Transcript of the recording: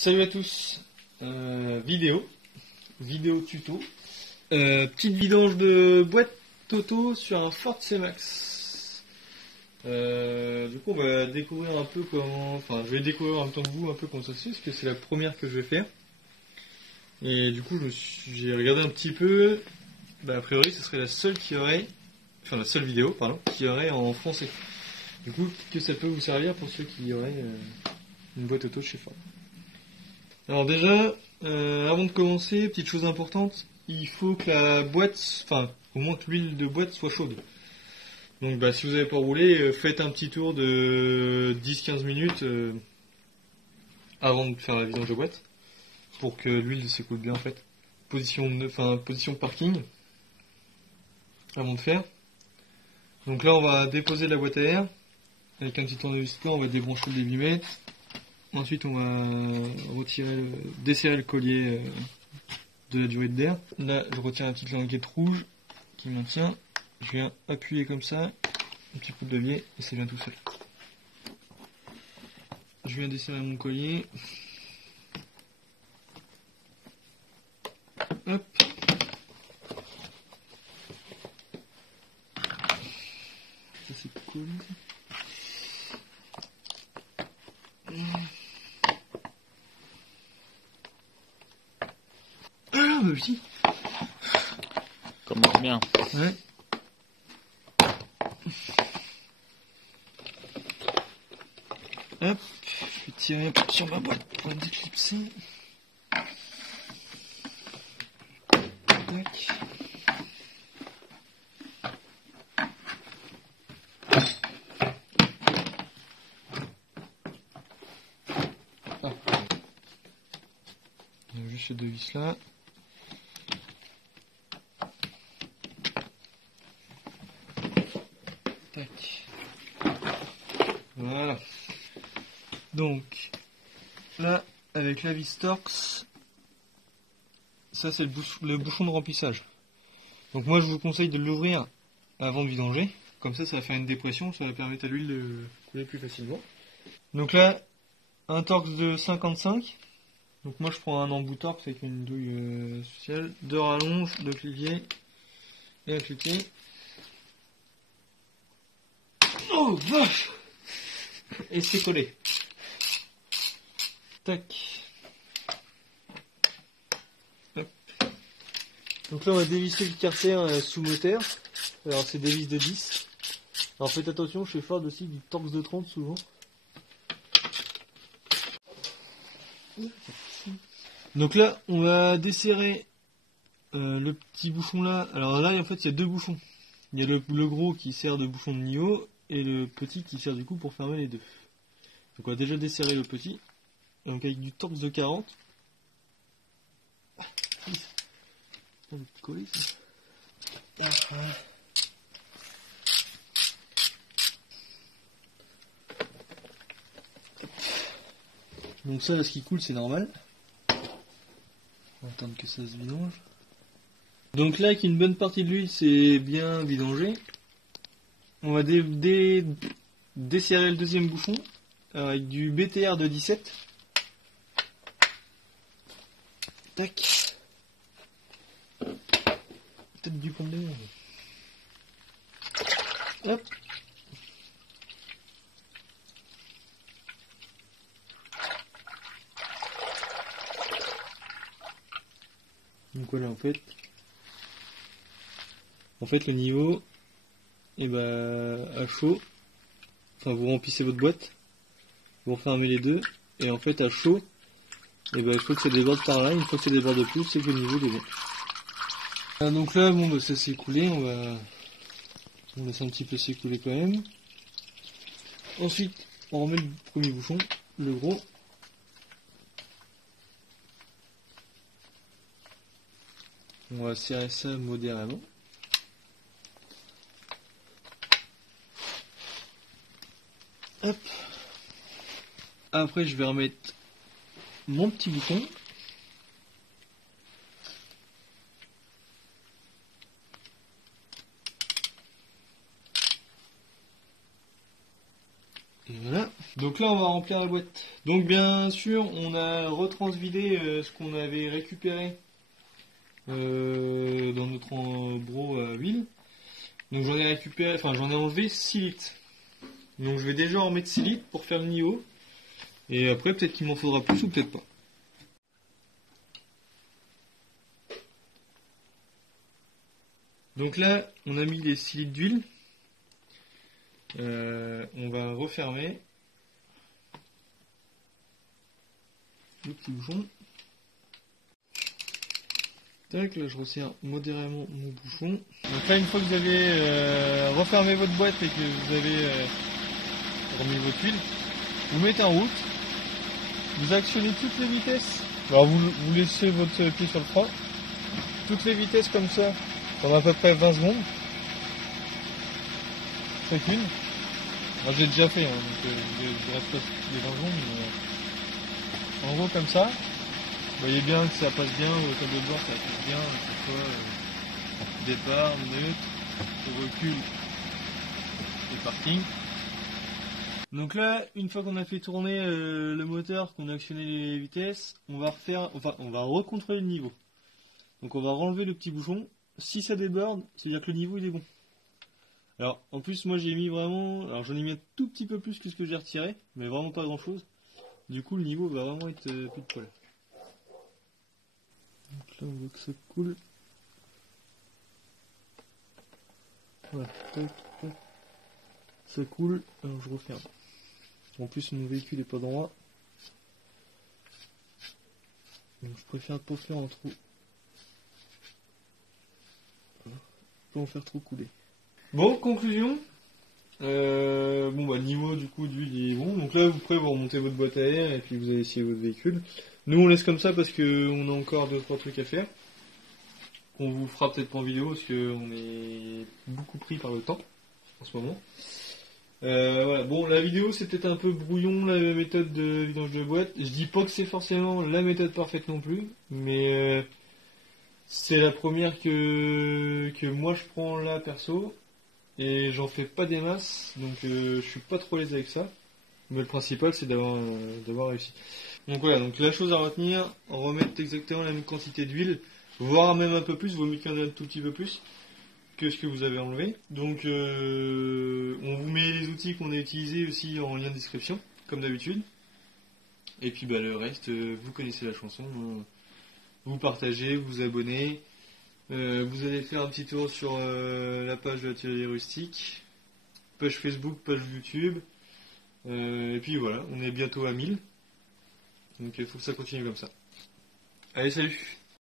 Salut à tous, vidéo tuto, petite vidange de boîte Toto sur un Ford C-Max. Du coup on va découvrir un peu comment, enfin je vais découvrir en même temps que vous un peu comment ça se fait, parce que c'est la première que je vais faire. Et du coup j'ai regardé un petit peu, a priori ce serait la seule qui aurait, enfin la seule vidéo pardon, qui aurait en français. Du coup que ça peut vous servir pour ceux qui auraient une boîte auto de chez Ford. Alors déjà, avant de commencer, petite chose importante, il faut que la boîte, enfin au moins que l'huile de boîte soit chaude. Donc si vous n'avez pas roulé, faites un petit tour de 10-15 minutes avant de faire la vidange de boîte, pour que l'huile s'écoule bien en fait. Position parking, avant de faire. Donc là on va déposer la boîte à air, avec un petit tournevis plat, on va débrancher le débitmètre. Ensuite, on va desserrer le collier de la durée d'air. Là, je retire la petite languette rouge qui maintient. Je viens appuyer comme ça, un petit coup de levier et ça vient tout seul. Je viens desserrer mon collier. Hop. Ça c'est cool. Ah bah oui. Commence bien. Ouais. Hop, je vais tirer un peu sur ma boîte pour la déclipser. Tac. Ah. On a juste ces deux vis là. Tac. Voilà. Donc, là, avec la vis Torx, ça c'est le bouchon de remplissage. Donc moi je vous conseille de l'ouvrir avant de vidanger. Comme ça va faire une dépression, ça va permettre à l'huile de couler plus facilement. Donc là, un Torx de 55. Donc moi je prends un embout Torx avec une douille spéciale. 2 rallonges, 2 cliquets et un cliquet. Oh vache! Et c'est collé. Tac. Hop. Donc là on va dévisser le carter sous moteur. Alors c'est des vis de 10. Alors faites attention, chez Ford aussi du Torx de 30 souvent. Donc là on va desserrer le petit bouchon là. Alors là en fait il y a deux bouchons. Il y a le gros qui sert de bouchon de NIO et le petit qui sert du coup pour fermer les deux. Donc on va déjà desserrer le petit. Donc avec du Torx de 40. Collé, ça. Donc ça, ce qui coule, c'est normal. On va attendre que ça se vidange. Donc là, avec une bonne partie de l'huile, c'est bien vidangé. On va desserrer le deuxième bouchon avec du BTR de 17. Tac. Peut-être du pomme de merde. Hop. Donc voilà, en fait le niveau à chaud, enfin vous remplissez votre boîte, vous refermez les deux, et en fait à chaud, il faut que ça déborde par là. Une fois que ça déborde plus, c'est que le niveau est bon. Donc là ça s'est écoulé, on laisse un petit peu s'écouler quand même. Ensuite on remet le premier bouchon, le gros. On va serrer ça modérément. Hop. Après je vais remettre mon petit bouchon. Et voilà. Donc là on va remplir la boîte. Donc bien sûr on a retransvidé ce qu'on avait récupéré dans notre bro à huile. Donc j'en ai récupéré, enfin j'en ai enlevé 6 litres. Donc je vais déjà en mettre 6 litres pour faire le niveau. Et après peut-être qu'il m'en faudra plus ou peut-être pas. Donc là on a mis les 6 litres d'huile. On va refermer le petit bouchon. Tac, là je resserre modérément mon bouchon. Donc là une fois que vous avez refermé votre boîte et que vous avez remis votre huile, vous mettez en route, vous actionnez toutes les vitesses. Alors vous laissez votre pied sur le frein, toutes les vitesses comme ça, pendant à peu près 20 secondes. Chacune. Moi j'ai déjà fait, hein, donc je reste pas les 20 secondes, mais en gros comme ça. Vous voyez bien que ça passe bien, au tableau de bord ça passe bien, à chaque fois, départ, neutre, recul et parking. Donc là, une fois qu'on a fait tourner le moteur, qu'on a actionné les vitesses, on va recontrôler le niveau. Donc on va renlever le petit bouchon. Si ça déborde, c'est-à-dire que le niveau il est bon. Alors en plus moi j'ai mis vraiment, alors j'en ai mis un tout petit peu plus que ce que j'ai retiré, mais vraiment pas grand chose. Du coup le niveau va vraiment être plus de poil. Donc là on voit que ça coule. Voilà, tac, tac. Ça coule, alors je referme. En plus mon véhicule est pas droit. Donc je préfère pas faire un trou. Voilà. Pas en faire trop couler. Bon, conclusion. Le niveau du coup d'huile il est bon. Donc là vous remontez votre boîte à air et puis vous allez essayer votre véhicule. Nous on laisse comme ça parce qu'on a encore 2-3 trucs à faire. On vous fera peut-être pas en vidéo parce qu'on est beaucoup pris par le temps en ce moment. Voilà. Bon, la vidéo c'est peut-être un peu brouillon la méthode de vidange de boîte. Je dis pas que c'est forcément la méthode parfaite non plus, mais c'est la première que moi je prends là perso. Et j'en fais pas des masses, donc je suis pas trop à l'aise avec ça. Mais le principal c'est d'avoir réussi. Donc voilà, donc la chose à retenir, remettre exactement la même quantité d'huile, voire même un peu plus, vaut mieux qu'il y en ait un tout petit peu plus que ce que vous avez enlevé. Donc on vous met les outils qu'on a utilisés aussi en lien de description, comme d'habitude. Et puis le reste, vous connaissez la chanson, vous partagez, vous abonnez. Vous allez faire un petit tour sur la page de l'atelier rustique, page Facebook, page YouTube, et puis voilà, on est bientôt à 1000, donc il faut que ça continue comme ça. Allez, salut!